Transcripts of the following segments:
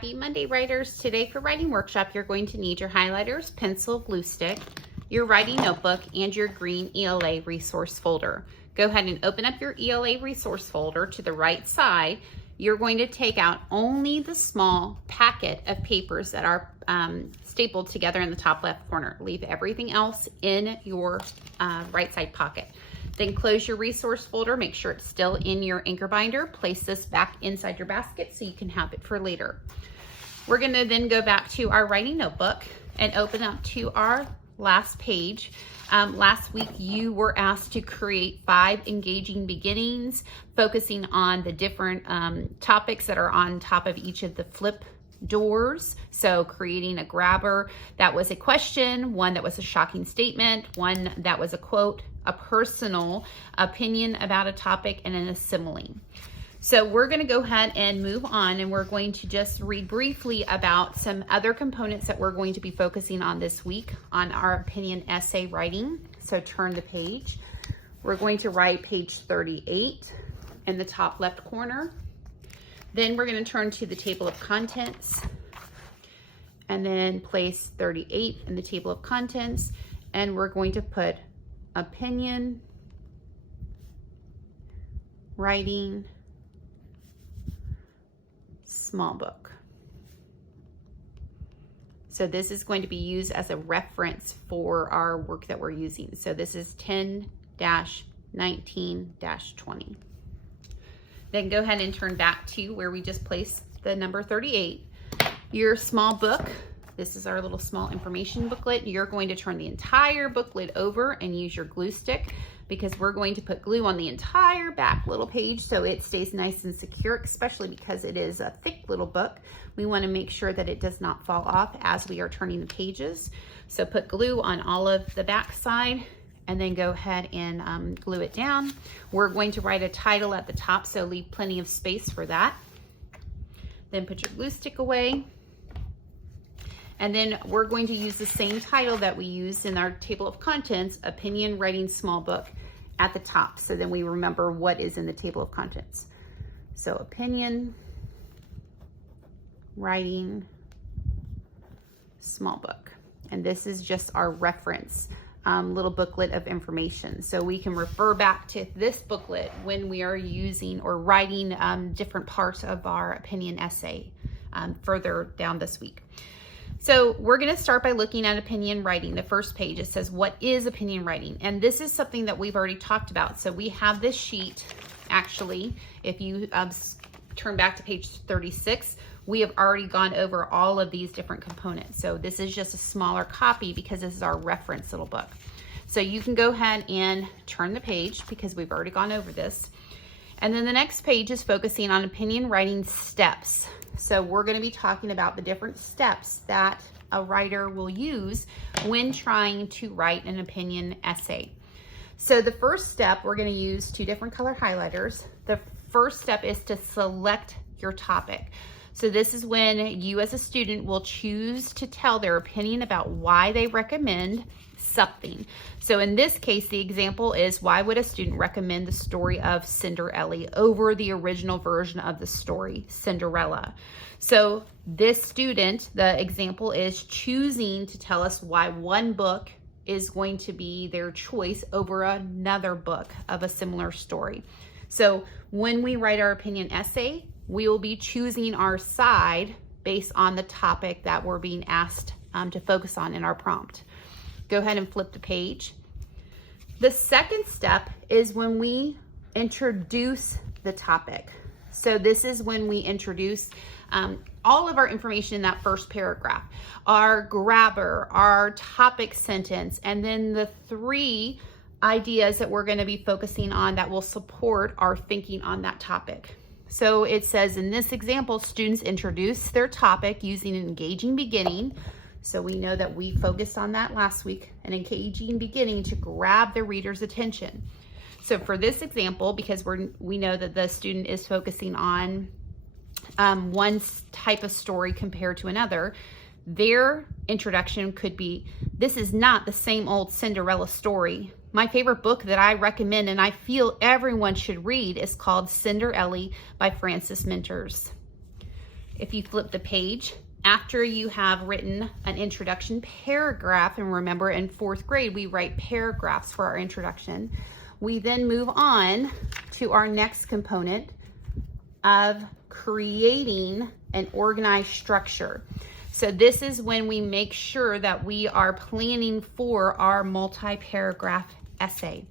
Happy Monday, writers. Today for writing workshop, you're going to need your highlighters, pencil, glue stick, your writing notebook, and your green ELA resource folder. Go ahead and open up your ELA resource folder to the right side. You're going to take out only the small packet of papers that are stapled together in the top left corner. Leave everything else in your right side pocket. Then close your resource folder, make sure it's still in your anchor binder. Place this back inside your basket so you can have it for later. We're gonna then go back to our writing notebook and open up to our last page. Last week you were asked to create 5 engaging beginnings, focusing on the different topics that are on top of each of the flip doors. So creating a grabber that was a question, one that was a shocking statement, one that was a quote, a personal opinion about a topic, and an assembling. So we're going to go ahead and move on, and we're going to just read briefly about some other components that we're going to be focusing on this week on our opinion essay writing. So turn the page. We're going to write page 38 in the top left corner. Then we're going to turn to the table of contents and then place 38 in the table of contents, and we're going to put opinion writing small book. So this is going to be used as a reference for our work that we're using. So this is 10-19-20. Then go ahead and turn back to where we just placed the number 38. Your small book, this is our little small information booklet. You're going to turn the entire booklet over and use your glue stick, because we're going to put glue on the entire back little page so it stays nice and secure, especially because it is a thick little book. We want to make sure that it does not fall off as we are turning the pages. So put glue on all of the back side and then go ahead and glue it down. We're going to write a title at the top, so leave plenty of space for that. Then put your glue stick away. And then we're going to use the same title that we used in our table of contents, opinion writing small book, at the top. So then we remember what is in the table of contents. So opinion writing small book. And this is just our reference little booklet of information. So we can refer back to this booklet when we are using or writing different parts of our opinion essay further down this week. So we're going to start by looking at opinion writing. The first page, it says, what is opinion writing? And this is something that we've already talked about. So we have this sheet, actually, if you turn back to page 36, we have already gone over all of these different components. So this is just a smaller copy because this is our reference little book. So you can go ahead and turn the page because we've already gone over this. And then the next page is focusing on opinion writing steps. So we're going to be talking about the different steps that a writer will use when trying to write an opinion essay. So the first step, we're going to use 2 different color highlighters. The first step is to select your topic. So this is when you as a student will choose to tell their opinion about why they recommend something. So in this case, the example is, why would a student recommend the story of Cinderella over the original version of the story, Cinderella? So this student, the example is choosing to tell us why one book is going to be their choice over another book of a similar story. So when we write our opinion essay, we will be choosing our side based on the topic that we're being asked to focus on in our prompt. Go ahead and flip the page. The second step is when we introduce the topic. So this is when we introduce all of our information in that first paragraph, our grabber, our topic sentence, and then the 3 ideas that we're going to be focusing on that will support our thinking on that topic. So it says in this example, students introduce their topic using an engaging beginning. So we know that we focused on that last week, an engaging beginning to grab the reader's attention. So for this example, because we know that the student is focusing on one type of story compared to another, their introduction could be, this is not the same old Cinderella story. My favorite book that I recommend and I feel everyone should read is called Cinderella by Frances Menters. if you flip the page, after you have written an introduction paragraph, and remember in 4th grade, we write paragraphs for our introduction, we then move on to our next component of creating an organized structure. So this is when we make sure that we are planning for our multi-paragraph essay.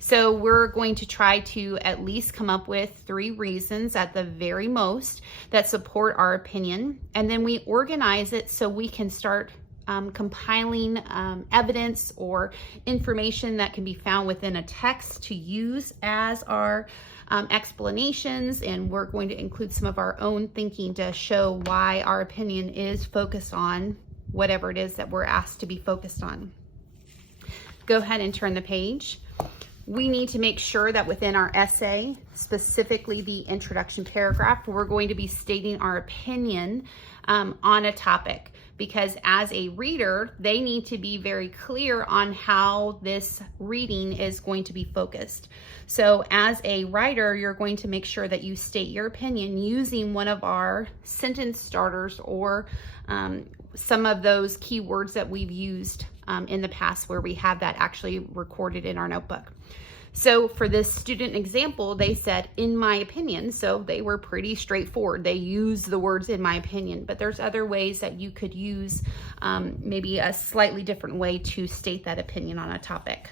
So we're going to try to at least come up with 3 reasons at the very most that support our opinion. And then we organize it so we can start compiling evidence or information that can be found within a text to use as our explanations. And we're going to include some of our own thinking to show why our opinion is focused on whatever it is that we're asked to be focused on. Go ahead and turn the page. We need to make sure that within our essay, specifically the introduction paragraph, we're going to be stating our opinion on a topic, because as a reader, they need to be very clear on how this reading is going to be focused. So as a writer, you're going to make sure that you state your opinion using one of our sentence starters or some of those keywords that we've used in the past where we have that actually recorded in our notebook. So for this student example, they said, in my opinion, so they were pretty straightforward. They used the words in my opinion, but there's other ways that you could use maybe a slightly different way to state that opinion on a topic.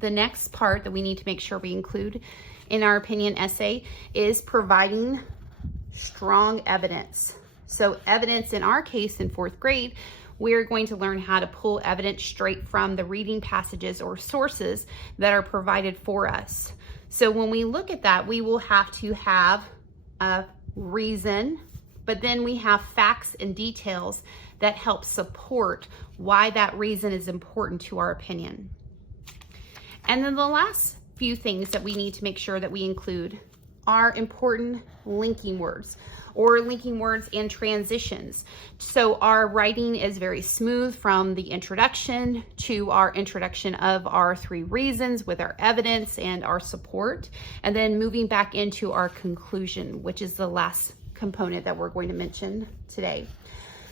The next part that we need to make sure we include in our opinion essay is providing strong evidence. So evidence in our case in 4th grade, we're going to learn how to pull evidence straight from the reading passages or sources that are provided for us. So when we look at that, we will have to have a reason, but then we have facts and details that help support why that reason is important to our opinion. And then the last few things that we need to make sure that we include are important linking words or linking words and transitions. So our writing is very smooth from the introduction to our introduction of our 3 reasons with our evidence and our support, and then moving back into our conclusion, which is the last component that we're going to mention today.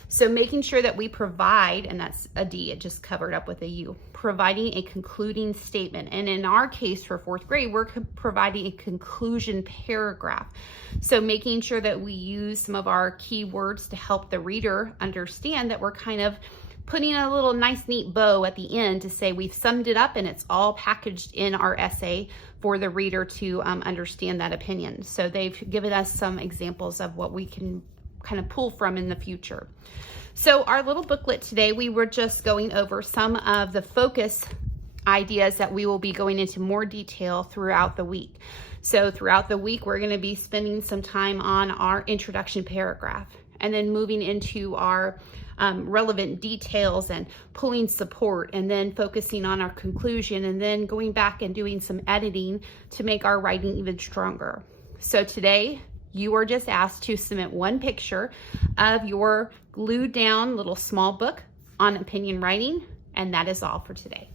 So making sure that we provide, and that's a D, it just covered up with a U, providing a concluding statement. And in our case for 4th grade, we're providing a conclusion paragraph. So making sure that we use some of our keywords to help the reader understand that we're kind of putting a little nice neat bow at the end to say we've summed it up and it's all packaged in our essay for the reader to understand that opinion. So they've given us some examples of what we can kind of pull from in the future. So our little booklet today, we were just going over some of the focus ideas that we will be going into more detail throughout the week. So throughout the week, we're going to be spending some time on our introduction paragraph and then moving into our relevant details and pulling support, and then focusing on our conclusion, and then going back and doing some editing to make our writing even stronger. So today, you are just asked to submit 1 picture of your glued down little small book on opinion writing, and that is all for today.